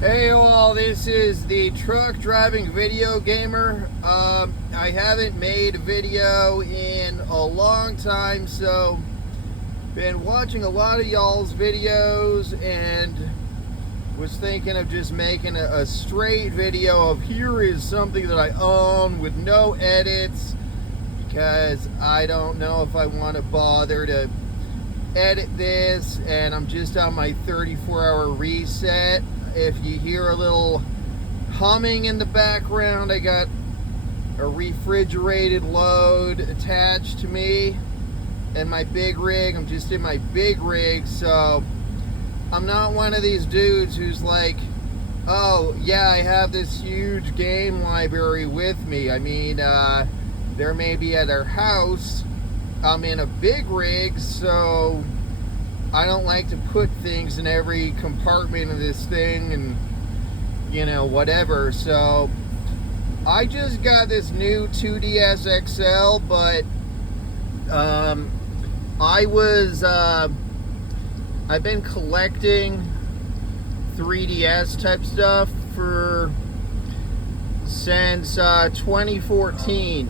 Hey all, this is the truck driving video gamer. I haven't made a video in a long time, so been watching a lot of y'all's videos and was thinking of just making a straight video of here is something that I own with no edits, because I don't know if I want to bother to edit this, and I'm just on my 34-hour reset. If you hear a little humming in the background, I got a refrigerated load attached to me and my big rig. I'm just in my big rig, so I'm not one of these dudes who's like, oh yeah, I have this huge game library with me. I mean, there may be at our house. I'm in a big rig, so I don't like to put things in every compartment of this thing and, you know, whatever. So I just got this new 2DS XL, but I've been collecting 3DS type stuff since 2014.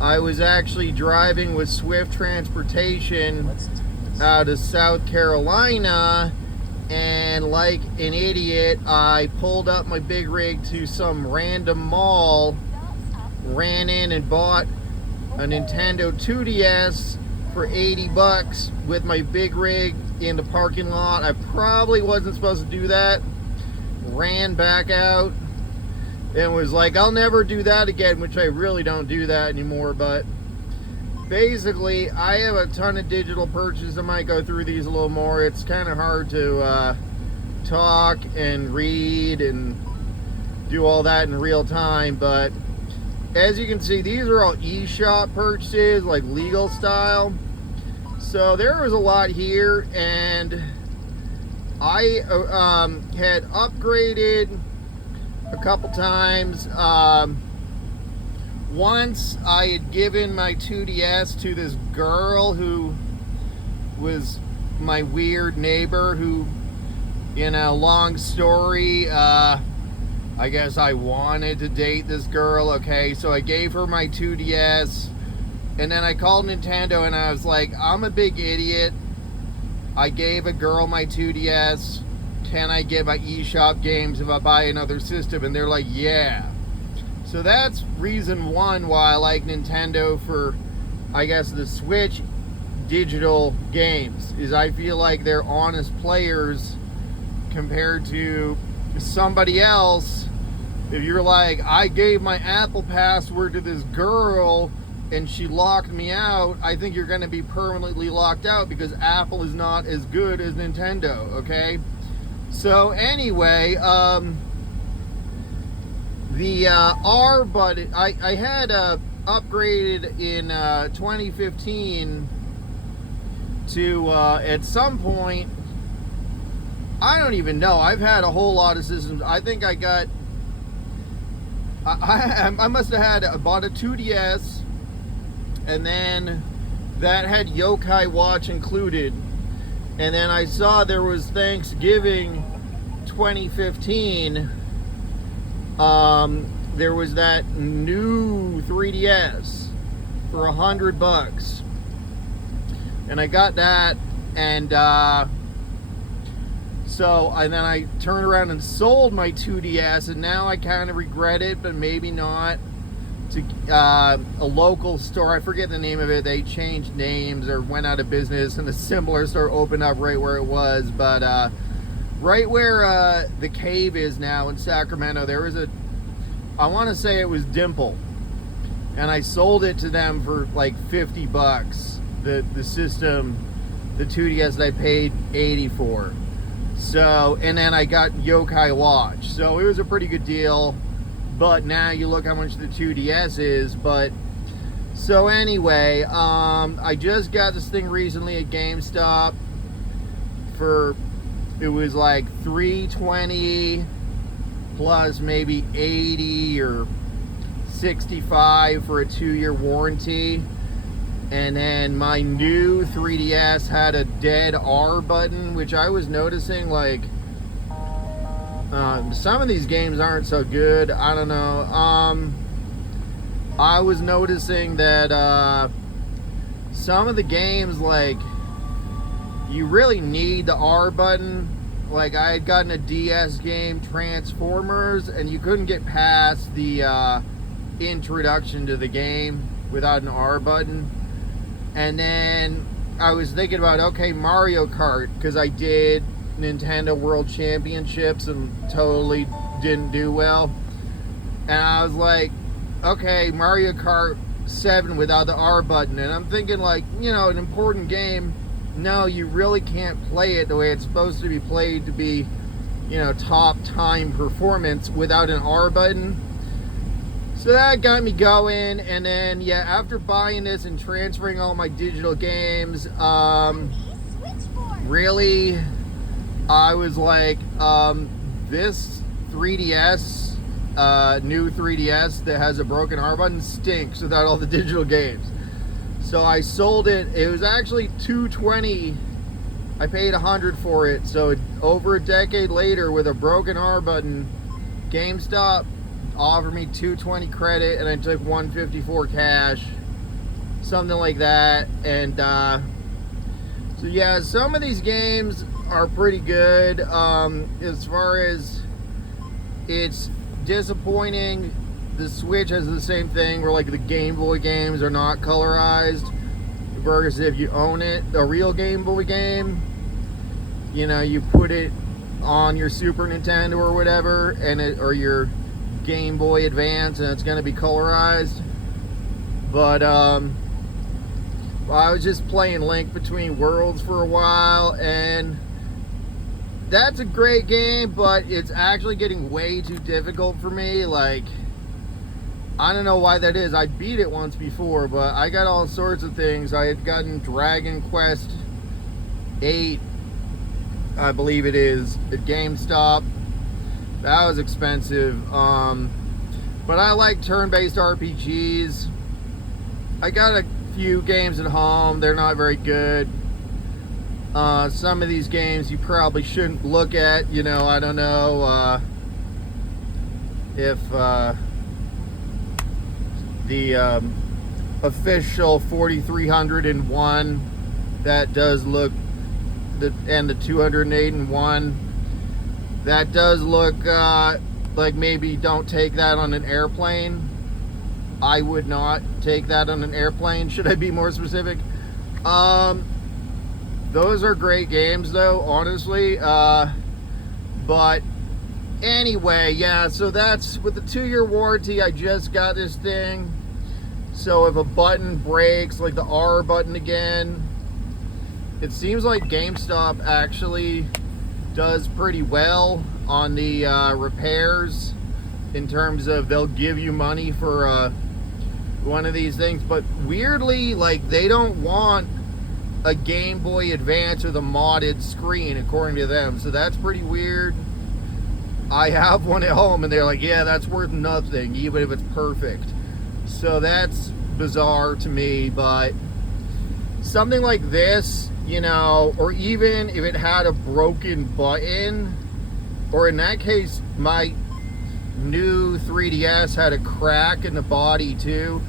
I was actually driving with Swift Transportation out of South Carolina, and like an idiot, I pulled up my big rig to some random mall, ran in and bought a Nintendo 2DS for 80 bucks with my big rig in the parking lot. I probably wasn't supposed to do that. Ran back out and was like, I'll never do that again, which I really don't do that anymore. But basically, I have a ton of digital purchases. I might go through these a little more. It's kind of hard to talk and read and do all that in real time, but as you can see, these are all eShop purchases, like legal style. So there was a lot here, and I had upgraded a couple times. Once I had given my 2DS to this girl who was my weird neighbor who, you know, long story, I guess I wanted to date this girl, okay? So I gave her my 2DS, and then I called Nintendo and I was like, I'm a big idiot. I gave a girl my 2DS. Can I get my eShop games if I buy another system? And they're like, yeah. So that's reason one why I like Nintendo for, I guess, the Switch digital games, is I feel like they're honest players compared to somebody else. If you're like, I gave my Apple password to this girl and she locked me out, I think you're going to be permanently locked out, because Apple is not as good as Nintendo, okay? So anyway, the R button, I had upgraded in 2015 to, at some point, I don't even know, I've had a whole lot of systems. I think I got, I must have bought a 2DS, and then that had Yokai Watch included. And then I saw there was Thanksgiving 2015, there was that new 3DS for $100, and I got that, and then I turned around and sold my 2DS, and now I kind of regret it, but maybe not, to a local store. I forget the name of it. They changed names or went out of business, and a similar store opened up right where it was. But right where the cave is now in Sacramento, there was I want to say it was Dimple, and I sold it to them for like 50 bucks. The system, the 2DS that I paid 80 for. So, and then I got Yokai Watch. So it was a pretty good deal. But now you look how much the 2DS is. But so anyway, I just got this thing recently at GameStop for, it was like $320 plus maybe 80 or 65 for a 2-year warranty. And then my new 3DS had a dead R button, which I was noticing, like, Some of these games aren't so good. I don't know. I was noticing that some of the games, like, you really need the R button. Like, I had gotten a DS game, Transformers, and you couldn't get past the introduction to the game without an R button. And then I was thinking about, okay, Mario Kart, because I did Nintendo World Championships and totally didn't do well. And I was like, okay, Mario Kart 7 without the R button. And I'm thinking, like, you know, an important game, no, you really can't play it the way it's supposed to be played to be, you know, top time performance without an R button. So that got me going. And then, yeah, after buying this and transferring all my digital games, really, I was like, this 3DS, new 3DS that has a broken R button stinks without all the digital games. So I sold it. It was actually $220. I paid $100 for it. So over a decade later, with a broken R button, GameStop offered me $220 credit, and I took $154 cash, something like that. And so yeah, some of these games are pretty good. As far as, it's disappointing, the Switch has the same thing where, like, the Game Boy games are not colorized, versus if you own it, a real Game Boy game, you know, you put it on your Super Nintendo or whatever, and or your Game Boy Advance, and it's going to be colorized. But I was just playing Link Between Worlds for a while, and that's a great game, but it's actually getting way too difficult for me. Like, I don't know why that is. I beat it once before, but I got all sorts of things. I had gotten Dragon Quest 8, I believe it is, at GameStop. That was expensive. But I like turn-based RPGs. I got a few games at home. They're not very good. Some of these games you probably shouldn't look at. You know, I don't know if the official 4301 that does look, and the 208-1, that does look like maybe don't take that on an airplane. I would not take that on an airplane. Should I be more specific? Those are great games, though, honestly. But anyway, yeah, so that's with the 2-year warranty. I just got this thing. So if a button breaks, like the R button again, it seems like GameStop actually does pretty well on the repairs, in terms of they'll give you money for one of these things. But weirdly, like, they don't want a Game Boy Advance with a modded screen, according to them. So that's pretty weird. I have one at home, and they're like, yeah, that's worth nothing, even if it's perfect. So that's bizarre to me. But something like this, you know, or even if it had a broken button, or in that case, my new 3DS had a crack in the body too.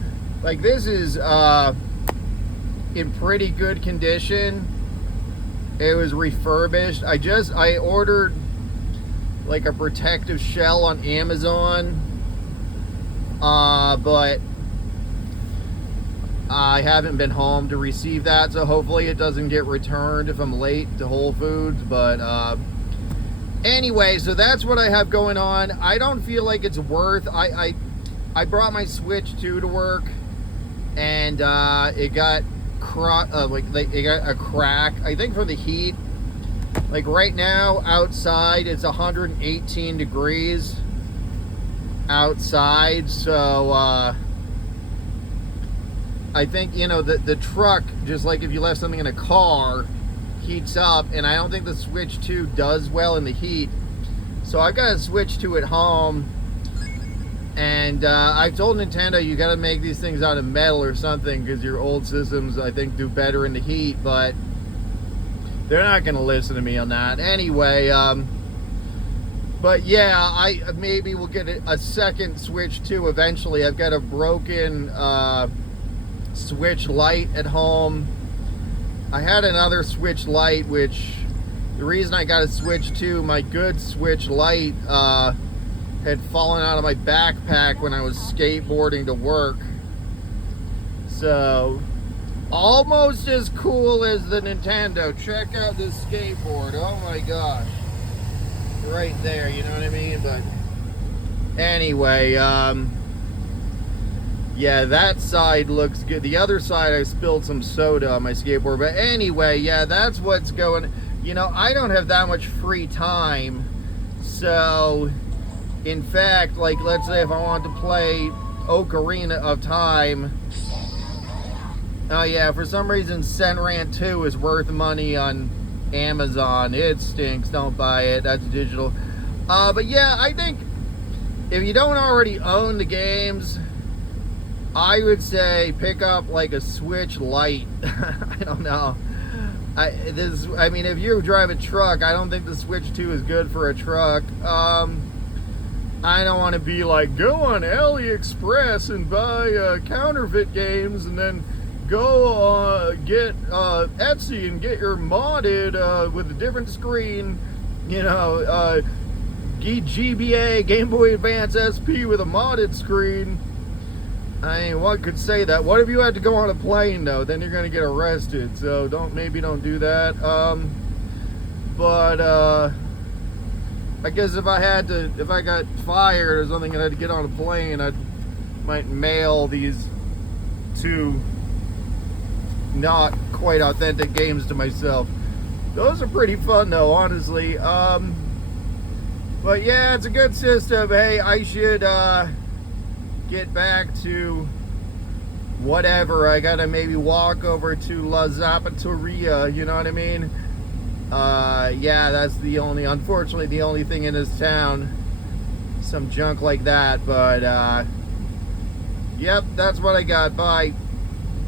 Like, this is in pretty good condition. It was refurbished. I ordered like a protective shell on Amazon, but I haven't been home to receive that, so hopefully it doesn't get returned if I'm late to Whole Foods. But anyway, so that's what I have going on. I don't feel like it's worth. I brought my Switch 2 to work, and it got it got a crack, I think, from the heat. Like, right now outside it's 118 degrees outside, so I think, you know, the truck, just like if you left something in a car, heats up, and I don't think the Switch 2 does well in the heat. So I've got a Switch 2 at home, and I've told Nintendo, you got to make these things out of metal or something, because your old systems, I think, do better in the heat, but they're not going to listen to me on that. Anyway, But yeah, I maybe will get a second Switch 2 eventually. I've got a broken Switch Lite at home. I had another Switch Lite, which the reason I got a Switch 2, my good Switch Lite had fallen out of my backpack when I was skateboarding to work. So, almost as cool as the Nintendo. Check out this skateboard. Oh my gosh. Right there, you know what I mean? But anyway, yeah, that side looks good. The other side, I spilled some soda on my skateboard. But anyway, yeah, that's what's going. You know, I don't have that much free time. So, in fact, like, let's say if I wanted to play Ocarina of Time. Oh yeah, for some reason Senran 2 is worth money on Amazon. It stinks, don't buy it, that's digital. But yeah, I think if you don't already own the games, I would say pick up like a Switch Lite. I don't know. I mean, if you drive a truck, I don't think the Switch 2 is good for a truck. I don't want to be like, go on AliExpress and buy counterfeit games and then go get Etsy and get your modded with a different screen, you know, GBA, Game Boy Advance SP with a modded screen. I mean, one could say that. What if you had to go on a plane though? Then you're gonna get arrested. So maybe don't do that. But I guess if I got fired or something and I had to get on a plane, I might mail these two not quite authentic games to myself. Those are pretty fun though, honestly. But yeah, it's a good system. Hey, I should get back to whatever. I gotta maybe walk over to La Zapateria, you know what I mean? Yeah, that's unfortunately the only thing in this town. Some junk like that, but yep, that's what I got. Bye.